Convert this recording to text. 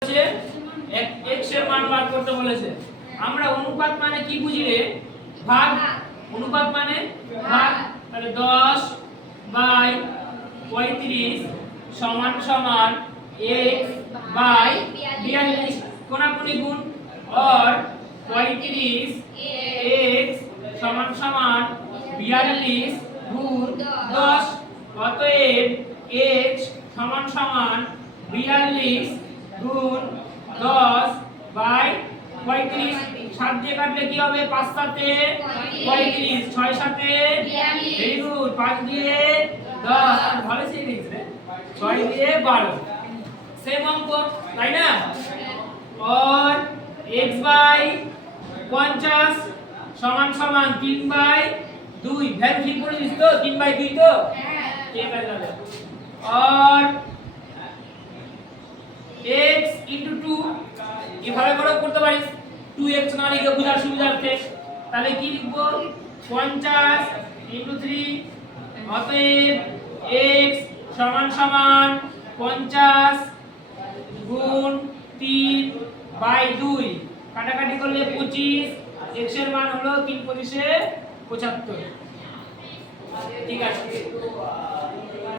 x এর মান বার করতে বলেছে। আমরা অনুপাত মানে কি বুঝি রে? ভাগ। অনুপাত মানে ভাগ। তাহলে 10 বাই 35 সমান সমান x বাই 42 কোনাকুনি গুণ और 35 x সমান সমান 42 গুণ 10 অতএব x সমান সমান 42 গুণ 10 বাই 35 7 দিয়ে কাটলে কি হবে? 5 সাথে 35 6 সাথে 42 ভেরি গুড 5 দিয়ে 10 আর ভালো সিরিজ রে 6 দিয়ে 12 সেম অঙ্ক তাই না? और x বাই 50 সমান সমান 3 বাই 2 ভ্যালু ঠিক করে দিস তো 3 বাই 2 তো হ্যাঁ ঠিক আছে তাহলে और x into 2 এভাবে করে করতে পারিস 2x না লিখে বোঝার সুবিধার্থে তাহলে কি লিখব 50 into 3 অতএব x সমান সমান 50 গুণ 3 বাই 2 কাটাকাটি করলে 25 x এর মান হলো 3 25 এ 75 ঠিক আছে